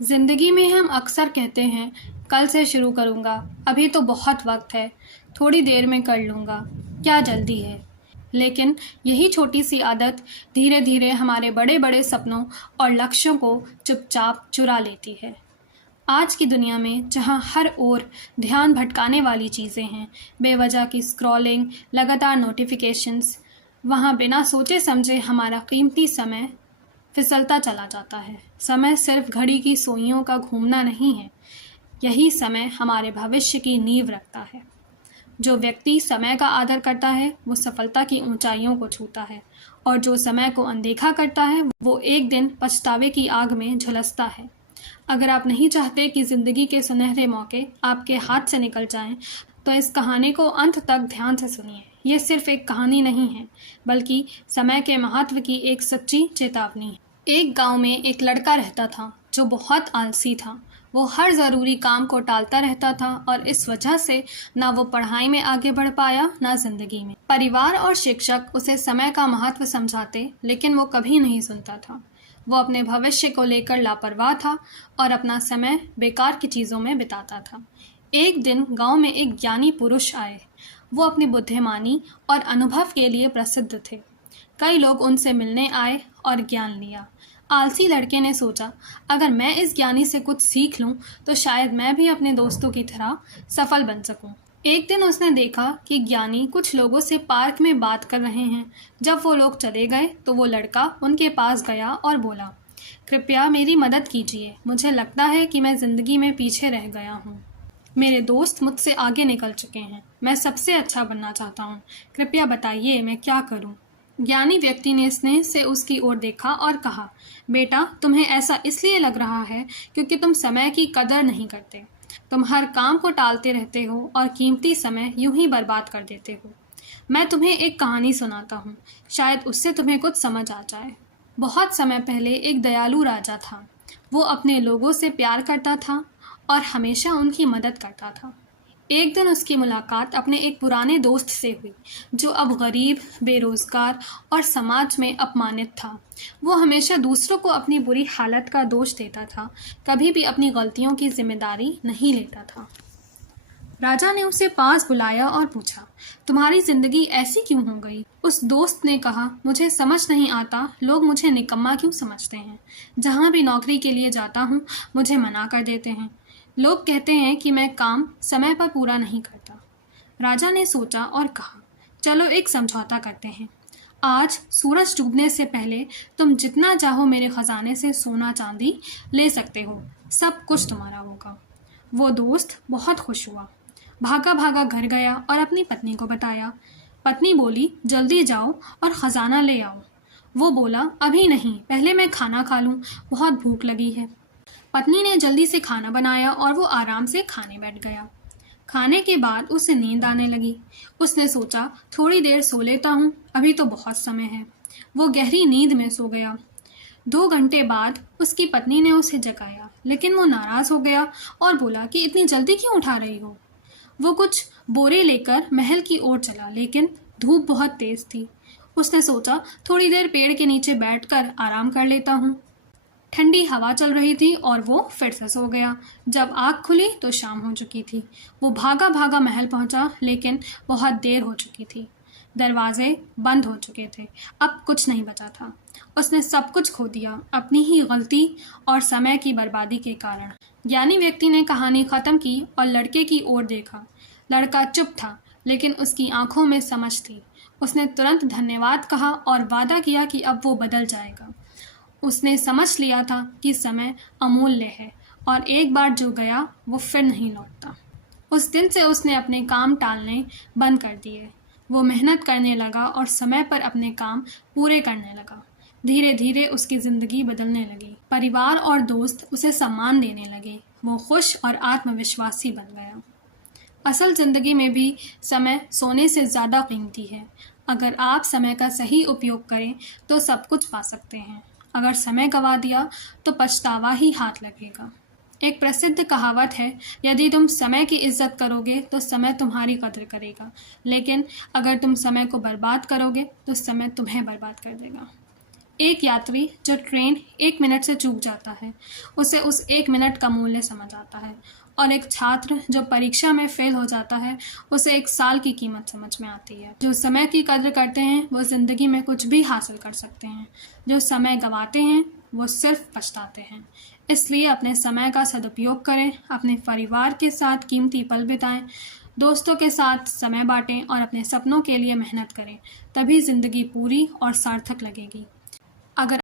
जिंदगी में हम अक्सर कहते हैं कल से शुरू करूँगा, अभी तो बहुत वक्त है, थोड़ी देर में कर लूँगा, क्या जल्दी है। लेकिन यही छोटी सी आदत धीरे धीरे हमारे बड़े बड़े सपनों और लक्ष्यों को चुपचाप चुरा लेती है। आज की दुनिया में जहाँ हर ओर ध्यान भटकाने वाली चीज़ें हैं, बेवजह की स्क्रॉलिंग, लगातार नोटिफिकेशंस, वहाँ बिना सोचे समझे हमारा कीमती समय फिसलता चला जाता है। समय सिर्फ घड़ी की सुइयों का घूमना नहीं है, यही समय हमारे भविष्य की नींव रखता है। जो व्यक्ति समय का आदर करता है वो सफलता की ऊंचाइयों को छूता है, और जो समय को अनदेखा करता है वो एक दिन पछतावे की आग में झुलसता है। अगर आप नहीं चाहते कि ज़िंदगी के सुनहरे मौके आपके हाथ से निकल जाएं, तो इस कहानी को अंत तक ध्यान से सुनिए। ये सिर्फ एक कहानी नहीं है, बल्कि समय के महत्व की एक सच्ची चेतावनी है। एक गांव में एक लड़का रहता था जो बहुत आलसी था। वो हर ज़रूरी काम को टालता रहता था, और इस वजह से ना वो पढ़ाई में आगे बढ़ पाया, ना ज़िंदगी में। परिवार और शिक्षक उसे समय का महत्व समझाते, लेकिन वो कभी नहीं सुनता था। वो अपने भविष्य को लेकर लापरवाह था और अपना समय बेकार की चीज़ों में बिताता था। एक दिन गांव में एक ज्ञानी पुरुष आए। वो अपनी बुद्धिमानी और अनुभव के लिए प्रसिद्ध थे। कई लोग उनसे मिलने आए और ज्ञान लिया। आलसी लड़के ने सोचा, अगर मैं इस ज्ञानी से कुछ सीख लूं, तो शायद मैं भी अपने दोस्तों की तरह सफल बन सकूं। एक दिन उसने देखा कि ज्ञानी कुछ लोगों से पार्क में बात कर रहे हैं। जब वो लोग चले गए तो वो लड़का उनके पास गया और बोला, कृपया मेरी मदद कीजिए, मुझे लगता है कि मैं ज़िंदगी में पीछे रह गया हूँ। मेरे दोस्त मुझसे आगे निकल चुके हैं, मैं सबसे अच्छा बनना चाहता हूँ, कृपया बताइए मैं क्या करूँ। ज्ञानी व्यक्ति ने स्नेह से उसकी ओर देखा और कहा, बेटा, तुम्हें ऐसा इसलिए लग रहा है क्योंकि तुम समय की कदर नहीं करते। तुम हर काम को टालते रहते हो और कीमती समय यूं ही बर्बाद कर देते हो। मैं तुम्हें एक कहानी सुनाता हूँ, शायद उससे तुम्हें कुछ समझ आ जाए। बहुत समय पहले एक दयालु राजा था। वो अपने लोगों से प्यार करता था और हमेशा उनकी मदद करता था। एक दिन उसकी मुलाकात अपने एक पुराने दोस्त से हुई, जो अब गरीब, बेरोजगार और समाज में अपमानित था। वो हमेशा दूसरों को अपनी बुरी हालत का दोष देता था, कभी भी अपनी गलतियों की जिम्मेदारी नहीं लेता था। राजा ने उसे पास बुलाया और पूछा, तुम्हारी जिंदगी ऐसी क्यों हो गई? उस दोस्त ने कहा, मुझे समझ नहीं आता, लोग मुझे निकम्मा क्यों समझते हैं। जहाँ भी नौकरी के लिए जाता हूँ, मुझे मना कर देते हैं। लोग कहते हैं कि मैं काम समय पर पूरा नहीं करता। राजा ने सोचा और कहा, चलो एक समझौता करते हैं। आज सूरज डूबने से पहले तुम जितना चाहो मेरे खजाने से सोना चांदी ले सकते हो, सब कुछ तुम्हारा होगा। वो दोस्त बहुत खुश हुआ, भागा भागा घर गया और अपनी पत्नी को बताया। पत्नी बोली, जल्दी जाओ और खजाना ले आओ। वो बोला, अभी नहीं, पहले मैं खाना खा लूं, बहुत भूख लगी है। पत्नी ने जल्दी से खाना बनाया और वो आराम से खाने बैठ गया। खाने के बाद उसे नींद आने लगी। उसने सोचा, थोड़ी देर सो लेता हूँ, अभी तो बहुत समय है। वो गहरी नींद में सो गया। 2 घंटे बाद उसकी पत्नी ने उसे जगाया, लेकिन वो नाराज हो गया और बोला कि इतनी जल्दी क्यों उठा रही हो। वो कुछ बोरे लेकर महल की ओर चला, लेकिन धूप बहुत तेज थी। उसने सोचा, थोड़ी देर पेड़ के नीचे बैठकर आराम कर लेता हूँ। ठंडी हवा चल रही थी और वो फिर से सो गया। जब आँख खुली तो शाम हो चुकी थी। वो भागा भागा महल पहुंचा, लेकिन बहुत देर हो चुकी थी। दरवाजे बंद हो चुके थे, अब कुछ नहीं बचा था। उसने सब कुछ खो दिया, अपनी ही गलती और समय की बर्बादी के कारण। ज्ञानी व्यक्ति ने कहानी खत्म की और लड़के की ओर देखा। लड़का चुप था, लेकिन उसकी आंखों में समझ थी। उसने तुरंत धन्यवाद कहा और वादा किया कि अब वो बदल जाएगा। उसने समझ लिया था कि समय अमूल्य है, और एक बार जो गया वो फिर नहीं लौटता। उस दिन से उसने अपने काम टालने बंद कर दिए। वो मेहनत करने लगा और समय पर अपने काम पूरे करने लगा। धीरे धीरे उसकी ज़िंदगी बदलने लगी। परिवार और दोस्त उसे सम्मान देने लगे। वो खुश और आत्मविश्वासी बन गया। असल ज़िंदगी में भी समय सोने से ज़्यादा कीमती है। अगर आप समय का सही उपयोग करें तो सब कुछ पा सकते हैं। अगर समय गंवा दिया तो पछतावा ही हाथ लगेगा। एक प्रसिद्ध कहावत है, यदि तुम समय की इज्जत करोगे तो समय तुम्हारी कदर करेगा, लेकिन अगर तुम समय को बर्बाद करोगे तो समय तुम्हें बर्बाद कर देगा। एक यात्री जो ट्रेन 1 मिनट से चूक जाता है, उसे उस 1 मिनट का मूल्य समझ आता है, और एक छात्र जो परीक्षा में फेल हो जाता है, उसे 1 साल की कीमत समझ में आती है। जो समय की कद्र करते हैं वो ज़िंदगी में कुछ भी हासिल कर सकते हैं। जो समय गंवाते हैं वो सिर्फ पछताते हैं। इसलिए अपने समय का सदुपयोग करें, अपने परिवार के साथ कीमती पल बिताएं, दोस्तों के साथ समय बांटें और अपने सपनों के लिए मेहनत करें। तभी ज़िंदगी पूरी और सार्थक लगेगी। अगर